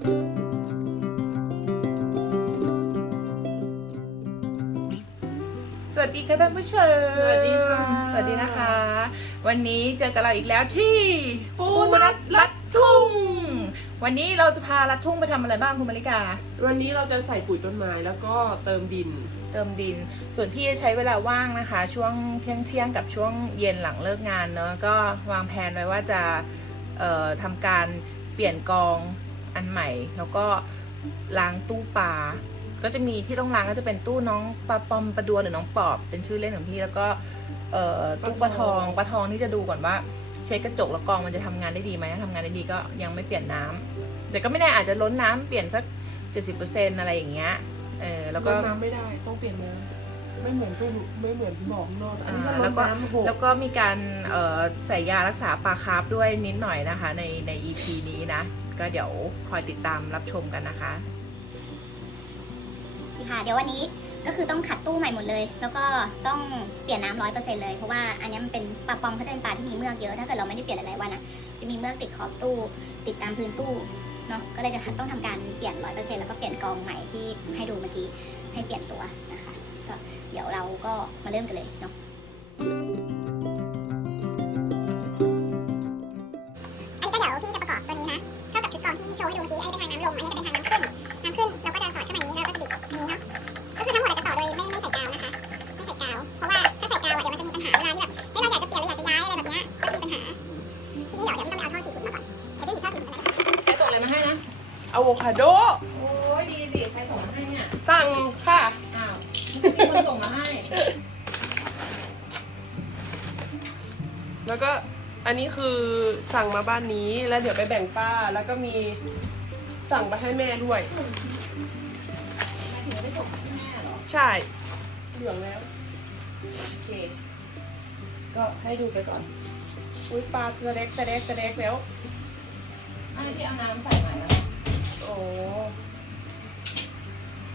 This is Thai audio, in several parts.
สวัสดีค่ะท่านผู้ชมสวัสดีค่ะ สวัสดีนะคะ วันนี้เจอกับเราอีกแล้วที่ปูนัดลัดทุ่ง วันนี้เราจะพาลัดทุ่งไปทำอะไรบ้างคุณมาริกา วันนี้เราจะใส่ปุ๋ยต้นไม้แล้วก็เติมดิน เติมดิน ส่วนพี่จะใช้เวลาว่างนะคะ ช่วงเที่ยงเที่ยงๆกับช่วงเย็นหลังเลิกงานเนอะก็วางแผนไว้ว่าจะเอ่อทำการเปลี่ยนกอง อันใหม่ แล้วก็ล้างตู้ปลา ก็จะมีที่ต้องล้างก็จะเป็นตู้น้องปลาปอมปลาดัวหรือน้องปอบ เป็นชื่อเล่นของพี่แล้วก็เอ่อตู้ปลาทองปลาทองที่จะดูก่อนว่า เช็คกระจกแล้วกองมันจะทำงานได้ดีไหมถ้าทำงานได้ดีก็ยังไม่เปลี่ยนน้ำแต่ก็ไม่แน่อาจจะล้นน้ำเปลี่ยนสัก 70%อะไรอย่างเงี้ยเออแล้วก็รดน้ำไม่ได้ต้องเปลี่ยนน้ำ ไม่เหมือนตู้ไม่เหมือนบอกข้างนอกอันนี้ถ้าอ่ารแล้วดก็น้ำหก แล้วก็มีการเอ่อใส่ยารักษาปลาคาร์ฟด้วยนิดหน่อยนะคะ ในใน EP นี้นะ ก็เดี๋ยวคอยติดตามรับชมกันนะคะ ค่ะเดี๋ยววันนี้ก็คือต้องขัดตู้ใหม่หมดเลย แล้วก็ต้องเปลี่ยนน้ำร้อยเปอร์เซ็นต์เลย เพราะว่าอันนี้มันเป็นปลาปอมเขาจะเป็นปลาที่มีเมือกเยอะ ถ้าเกิดเราไม่ได้เปลี่ยนหลายๆวันอะ จะมีเมือกติดขอบตู้ ติดตามพื้นตู้ เนาะก็เลยจะต้องทำการเปลี่ยนร้อยเปอร์เซ็นต์แล้วก็เปลี่ยนกองใหม่ที่ให้ดูเมื่อกี้ ให้เปลี่ยนตัวนะคะ ก็เดี๋ยวเราก็มาเริ่มกันเลยเนาะอันนี้ก็เดี๋ยวพี่จะประกอบตัวนี้นะเท่ากับชุดกรองที่โชว์ให้ดูเมื่อกี้อันนี้เป็นทางน้ำลงอันนี้จะเป็นทางน้ำขึ้นน้ำขึ้นเราก็จะสอดเข้ามาอย่างนี้แล้วก็จะบิดทางนี้เนาะก็คือทั้งหมดเราจะต่อโดยไม่ไม่ใส่กาวนะคะไม่ใส่กาวเพราะว่าถ้าใส่กาวอะเดี๋ยวมันจะมีปัญหาเวลาที่แบบเฮ้ยเราอยากจะเปลี่ยนเราอยากจะย้ายอะไรแบบเนี้ยก็จะมีปัญหาทีนี้เดี๋ยวเดี๋ยวพี่ต้องไปเอาท่อสีขุนมาก่อนเดี๋ยวพี่หยิบท่อสีขุนมาก่อนใครส่งอะไรมาให้นะอะโวคาโด แล้วก็อันนี้คือสั่งมาบ้านนี้แล้วเดี๋ยวไปแบ่งป้าแล้วก็มีสั่งไปให้แม่ด้วยหมายถึงไม่ได้ส่งมาให้แม่เหรอ ใช่ เหลืองแล้ว โอเค ก็ให้ดูไปก่อน อุ้ยปลาสะเล็กสะเล็กสะเล็กแล้ว อันนี้พี่เอาน้ำใส่ใหม่แล้วนะโอ้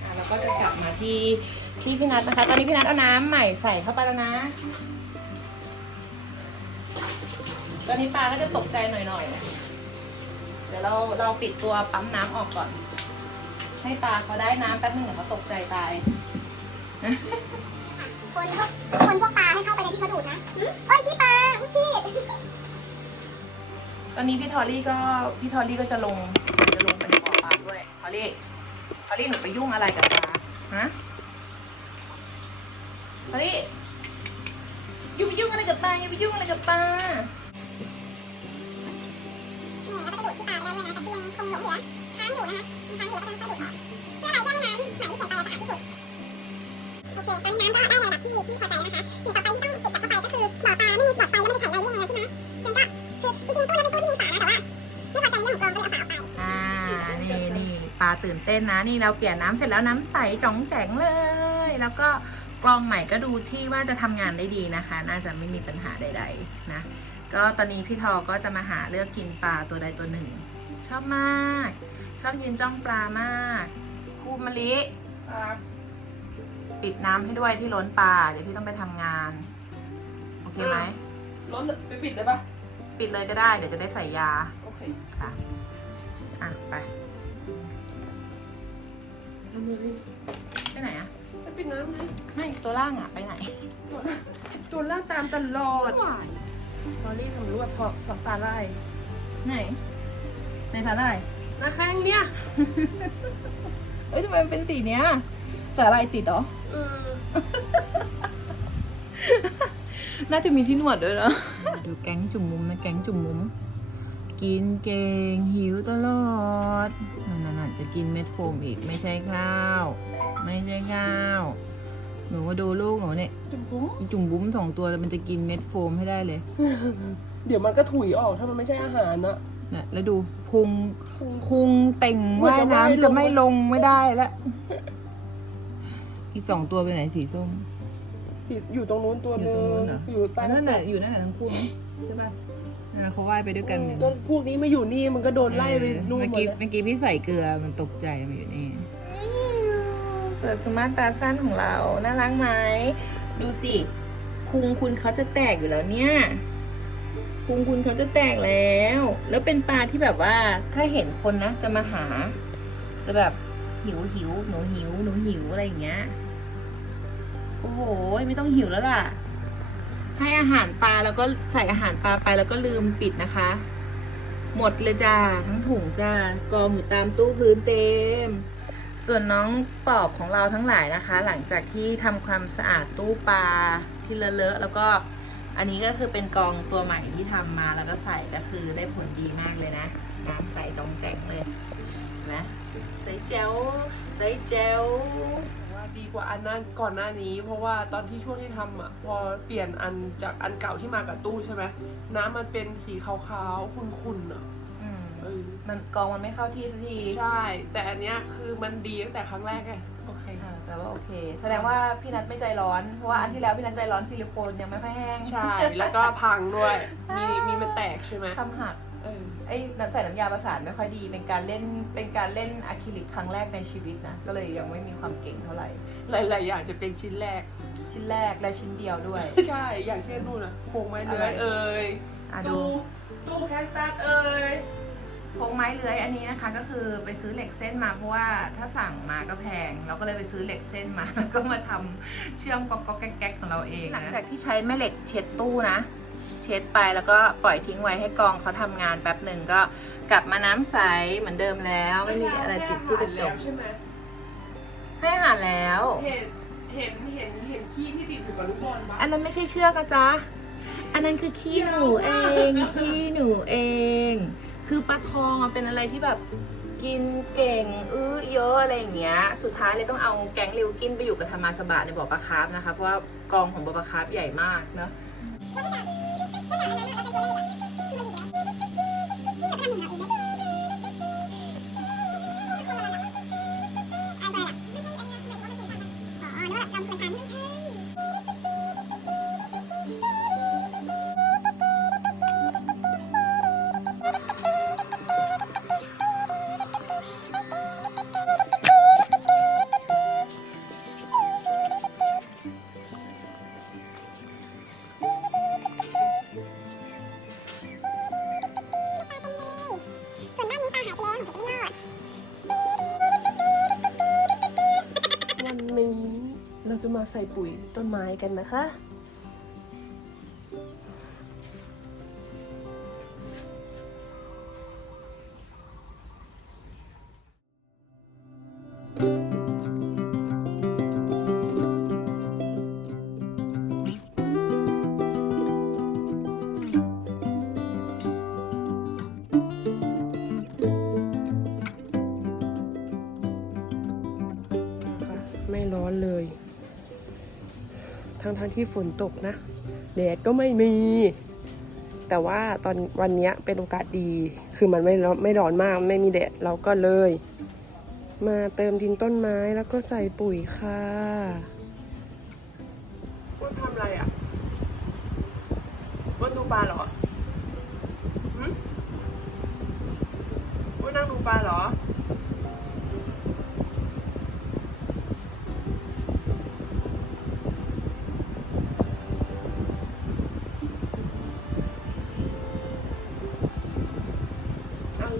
อะแล้วก็จะกลับมาที่ที่พี่นัทนะคะ ตอนนี้พี่นัทเอาน้ำใหม่ใส่เข้าไปแล้วนะ ตอนนี้ปลาก็จะตกใจหน่อยๆ เดี๋ยวเราเราปิดตัวปั๊มน้ำออกก่อน ให้ปลาเขาได้น้ำแป๊บนึงเดี๋ยวเขาตกใจตาย คนพวกคนพวกปลาให้เข้าไปในที่เขาดูดนะหึเอ้ยพี่ปลาอุ๊ยพี่ตอนนี้พี่ทอรี่ก็พี่ทอรี่ก็จะลงจะลงไปในบ่อปลาด้วยทอรี่ทอรี่หนูไปยุ่งอะไรกับปลาฮะทอรี่อยู่าไปยุ่งอะไรกับปลาอยู่าไปยุ่งอะไรกับปลา ยังคงหลงเหลือค้างอยู่นะคะค้างอยู่แล้วก็ต้องค่อยดูดออกเพื่ออะไรเพื่อให้น้ำใหม่ที่เปลี่ยนไปสะอาดที่สุดโอเคตอนนี้น้ำก็ได้ในระดับที่ที่พอใจนะคะสิ่งต่อไปที่ต้องติดกลับเข้าไปก็คือบ่อปลาไม่มีหลอดไฟแล้วไม่ได้ใช้อะไรเรื่องอะไรใช่ไหมฉันก็คือจริงๆตู้นี้เป็นตู้ที่มีฝานะแต่ว่าไม่พอใจเรื่องของกรองก็เลยเอาฝาออกไปอ่านี่นี่ปลาตื่นเต้นนะนี่เราเปลี่ยนน้ำเสร็จแล้วน้ำใสจ่องแจ๋งเลย แล้วก็กรองใหม่ก็ดูที่ว่าจะทำงานได้ดีนะคะ น่าจะไม่มีปัญหาใด ๆ นะก็ตอนนี้พี่ทอก็จะมาหาเลือกกินปลาตัวใดตัวหนึ่ง ชอบมาก ชอบยืนจ้องปลามากครูมะลิครับปิดน้ำให้ด้วยที่ล้นปลาเดี๋ยวพี่ต้องไปทำงาน โอเคไหมรถไปปิดเลยปะปิดเลยก็ได้ เดี๋ยวจะได้ใส่ยา โอเค ค่ะ อะ ไปเอามือนี่ไปไหนอะไปปิดน้ำไหมไม่ตัวล่างอะไปไหน ตัวล่างตัวล่างตามตลอดตอนนี้สำรวจถอดสอดตาไล่ไหน ไหนสาหร่ายหน้าแข้งเนี่ยเอ้ยทำไมมันเป็นสีเนี้ยสาหร่ายติดเหรอเออน่าจะมีที่หนวดด้วยเนาะดูแก๊งจุ่มมุมนะแก๊งจุ่มมุม กินเก่งหิวตลอดนั่นๆๆจะกินเม็ดโฟมอีกไม่ใช่ข้าว ไม่ใช่ข้าว หนูก็ดูลูกหนูเนี่ยจุ่มปุ้มจุ่มบุ้มสองตัวแต่มันจะกินเม็ดโฟมให้ได้เลย เดี๋ยวมันก็ถุยออกถ้ามันไม่ใช่อาหารนะ นะแล้วดูพุงพุงพุงเต่งเหมือนว่ายจะว่ายลน้ำงจะไม่ลงไม่ได้แล้วอีกสองตัวไปไหนสีส้มที่อยู่ตรงนู้นตัวอหยู่นึตรงงนู้นเหรออยู่ใต้นั่นแหละอยู่นั่นแหละทั้งคู่มั้งใช่ป่ะนั่นแหละเขาว่ายไปด้วยกันเนี่ยก็พวกนี้มาอยู่นี่มันก็โดนไล่ไปนู่นเมื่อหมดกี้แล้วเมื่อกี้พี่ใส่เกลือมันตกใจมาอยู่นี่ เสือสุมาตราสั้นของเรา น่ารักไหม ดูสิ พุงคุณเขาจะแตกอยู่แล้วเนี่ย พุงคุณเขาจะแตกแล้ว แล้วเป็นปลาที่แบบว่า ถ้าเห็นคนนะ จะมาหา จะแบบหิวหิวหนูหิวหนูหิวอะไรอย่างเงี้ย โอ้โห ไม่ต้องหิวแล้วล่ะ ให้อาหารปลาแล้วก็ใส่อาหารปลาไปแล้วก็ลืมปิดนะคะ หมดเลยจ้าทั้งถุงจ้ากองอยู่ตามตู้พื้นเต็ม ส่วนน้องปอบของเราทั้งหลายนะคะ หลังจากที่ทำความสะอาดตู้ปลาที่เลอะๆแล้วก็ อันนี้ก็คือเป็นกองตัวใหม่ที่ทำมาแล้วก็ใส่ก็คือได้ผลดีมากเลยนะ น้ำใสจองแจงเลยนะใสแจ๋วใสแจ๋วว่าดีกว่าอันนั้นก่อนหน้านี้ เพราะว่าตอนที่ช่วงที่ทำอะพอเปลี่ยนอันจากอันเก่าที่มากับตู้ใช่ไหมน้ำมันเป็นสีขาวๆขุ่นๆอะ เออมันกองมันไม่เข้าที่สักที ใช่ แต่อันเนี้ยคือมันดีตั้งแต่ครั้งแรกไงโอเคค่ะแปลว่าโอเค แสดงว่าพี่นัทไม่ใจร้อน เพราะว่าอันที่แล้วพี่นัทใจร้อนซิลิโคนยังไม่ค่อยแห้ง ใช่ แล้วก็พังด้วย มีมีมันแตกใช่ไหมทำหักเออไอ้น้ำใส่น้ำยาประสานไม่ค่อยดี เป็นการเล่น เป็นการเล่นอะคริลิกครั้งแรกในชีวิตนะ ก็เลยยังไม่มีความเก่งเท่าไหร่ หลายๆอย่างจะเป็นชิ้นแรก ชิ้นแรกและชิ้นเดียวด้วย ใช่ อย่างเช่นนู่นอะโครงไม้เลื้อยเอ่ยอะดูตู้ตู้แคคตัสเอ่ย โครงไม้เลื้อยอันนี้นะคะ ก็คือไปซื้อเหล็กเส้นมาเพราะว่าถ้าสั่งมาก็แพง เราก็เลยไปซื้อเหล็กเส้นมาแล้วก็มาทำเชื่อมก๊อกก๊อกแก๊กๆของเราเองหลังจากที่ใช้แม่เหล็กเช็ดตู้นะ เช็ดไปแล้วก็ปล่อยทิ้งไว้ให้กองเขาทำงานแป๊บหนึ่งก็กลับมาน้ำใสเหมือนเดิมแล้ว ไม่มีอะไรติดที่กระจกแล้วใช่ไหมให้อาหารแล้วเห็นเห็นเห็นเห็นขี้ที่ติดอยู่กับลูกบอลปะอันนั้นไม่ใช่เชือกนะจ๊ะอันนั้นคือขี้หนูเองขี้หนูเอง คือปลาทองอะเป็นอะไรที่แบบกินเก่งอื้อเยอะอะไรอย่างเงี้ย สุดท้ายเลยต้องเอาแก๊งริวกินไปอยู่กับธรรมาสบะในบ่อปลาคาร์ฟนะคะ เพราะว่ากองของบ่อปลาคาร์ฟใหญ่มากเนาะ มาใส่ปุ๋ยต้นไม้กันนะคะ ไม่ร้อนเลย ทั้งทั้งๆที่ฝนตกนะแดดก็ไม่มี แต่ว่าตอนวันนี้เป็นโอกาสดี คือมันไม่ร้อนไม่ร้อนมากไม่มีแดดเราก็เลย มาเติมดินต้นไม้แล้วก็ใส่ปุ๋ยค่ะว่าทำอะไรอะว่าดูปลาเหรอหึว่านั่งดูปลาเหรอ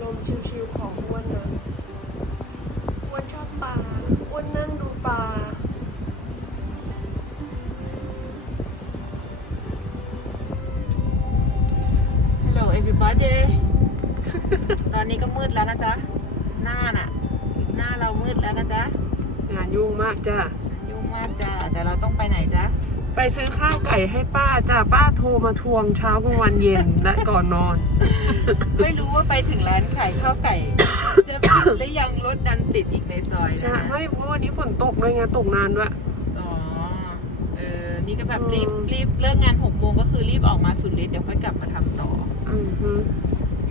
อารมณ์ชิวๆของอ้วนนะอ้วนชอบปลาอ้วนนั่งดูปลา Hello everybody ตอนนี้ก็มืดแล้วนะจ๊ะ หน้าน่ะ หน้าเรามืดแล้วนะจ๊ะ งานยุ่งมากจ้ะยุ่งมากจ้ะแต่เราต้องไปไหนจ๊ะ ไปซื้อข้าวไก่ให้ป้าจ้ะป้าโทรมาทวงเช้ากลางวันเย็นและก่อนนอน ไม่รู้ว่าไปถึงร้านขายข้าวไก่ จะปิดหรือยังรถดันติดอีกในซอยใช่นะไม่เพราะวันนี้ฝนตกด้วยไงตกนานด้วยอ๋อเออนี่ก็แบบอืมรีบรีบเลิกงานหกโมงก็คือรีบออกมาสุดฤทธิ์เดี๋ยวค่อยกลับมาทำต่ออือฮึ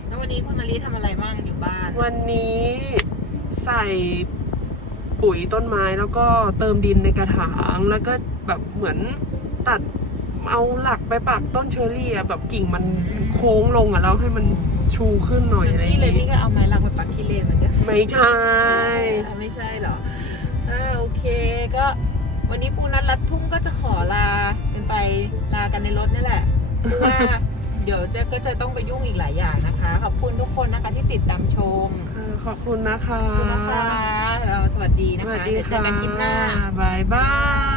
แล้ววันนี้คุณมารีทำอะไรบ้างอยู่บ้าน วันนี้ใส่ปุ๋ยต้นไม้แล้วก็เติมดินในกระถางแล้วก็ แบบเหมือนตัดเอาหลักไปปักต้นเชอรี่อะแบบกิ่งมันโค้งลงอะแล้วให้มันชูขึ้นหน่อยอะไรอพี่ย่างเลยพี่งี้ก็เอาไม้ลักไปปักที่เลนเหมือนเดิมไม่ใช่ ไม่ใช่เหรออ่าโอเคก็วันนี้ปูนัดรัดทุ่งก็จะขอลากันไปลากันในรถนี่แหละเพราะว่า เดี๋ยวเจะก็จะต้องไปยุ่งอีกหลายอย่างนะคะ ขอบคุณทุกคนนะคะที่ติดตามชมค่ะขอบคุณนะคะ ขอบคุณนะคะเราสวัสดีนะคะเดี๋ยวเจอกันคลิปหน้า บายบาย